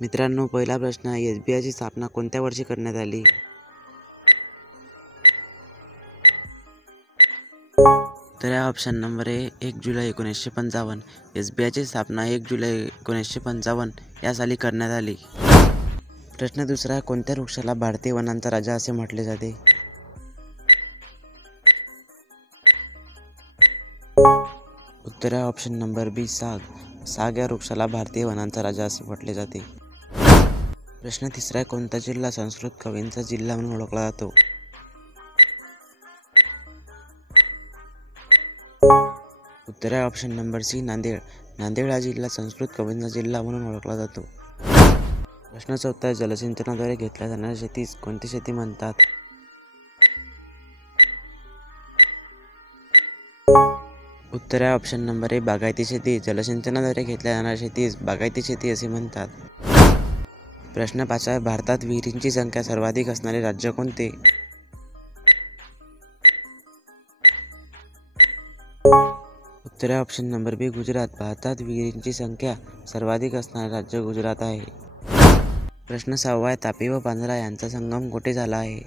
मित्रांनो, पहिला प्रश्न, SBIची स्थापना कोणत्या वर्षी करण्यात आली? तर या ऑप्शन नंबर ए 1 जुलै 1955. SBIची स्थापना 1 जुलै 1955 या साली करण्यात आली. प्रश्न दुसरा, कोणत्या वृक्षाला भारतीय वनांचा राजा असे म्हटले जाते? उत्तर आहे ऑप्शन नंबर बी साग. साग या वृक्षाला भारतीय वनांचा राजा असे म्हटले जाते. प्रश्न तिसरा, कोणता जिल्हा संस्कृत कवींचा जिल्हा म्हणून ओळखला जातो? उत्तर आहे option number C Nanded. Nanded हा जिल्हा संस्कृत कवींचा जिल्हा म्हणून ओळखला जातो. प्रश्न चौथा, जलसिंचनाद्वारे घेतल्या जाणाऱ्या शेतीस कोणती शेती म्हणतात? उत्तर आहे ऑप्शन नंबर ए बागायती शेती. जलसिंचनाद्वारे घेतल्या जाणाऱ्या शेतीस बागायती शेती असे म्हणतात. प्रश्न 5 आहे, भारतात विहिरींची संख्या सर्वाधिक असणारे राज्य कोणते? उत्तर आहे ऑप्शन नंबर बी गुजरात. भारतात विहिरींची संख्या सर्वाधिक असणारे राज्य गुजरात आहे. प्रश्न 6 आहे, तापी व पांझरा यांचा संगम कुठे झाला आहे?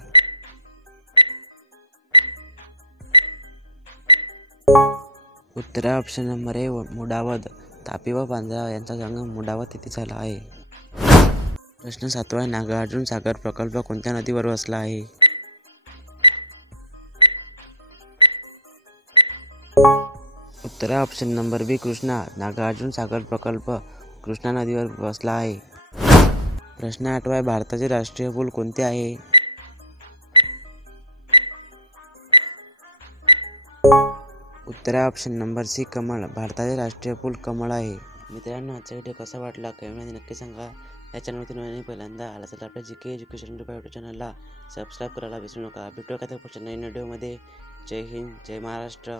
उत्तर आहे ऑप्शन नंबर ए मुडावद. तापी व पांझरा यांचा संगम मुडावद येथे झाला आहे. प्रश्न 7 आहे, नागार्जुन सागर प्रकल्प कोणत्या नदीवर वसला आहे? उत्तर आहे ऑप्शन नंबर बी कृष्णा. नागार्जुन सागर प्रकल्प कृष्णा नदीवर वसला आहे. प्रश्न 8 आहे, भारताचे राष्ट्रीय फूल कोणते आहे? उत्तर आहे ऑप्शन नंबर सी कमळ. भारताचे राष्ट्रीय फूल कमळ आहे. मित्रांनो, आजचा व्हिडिओ कसा वाटला कमेंटमध्ये नक्की सांगा. या चॅनलवरती नवीन पहिल्यांदा आला तर आपल्या GK एज्युकेशन ग्रुप यूट्यूब चॅनलला सबस्क्राईब करायला विसरू नका. भेटूया का त्या पुढच्या नवीन व्हिडिओमध्ये. जय हिंद, जय महाराष्ट्र.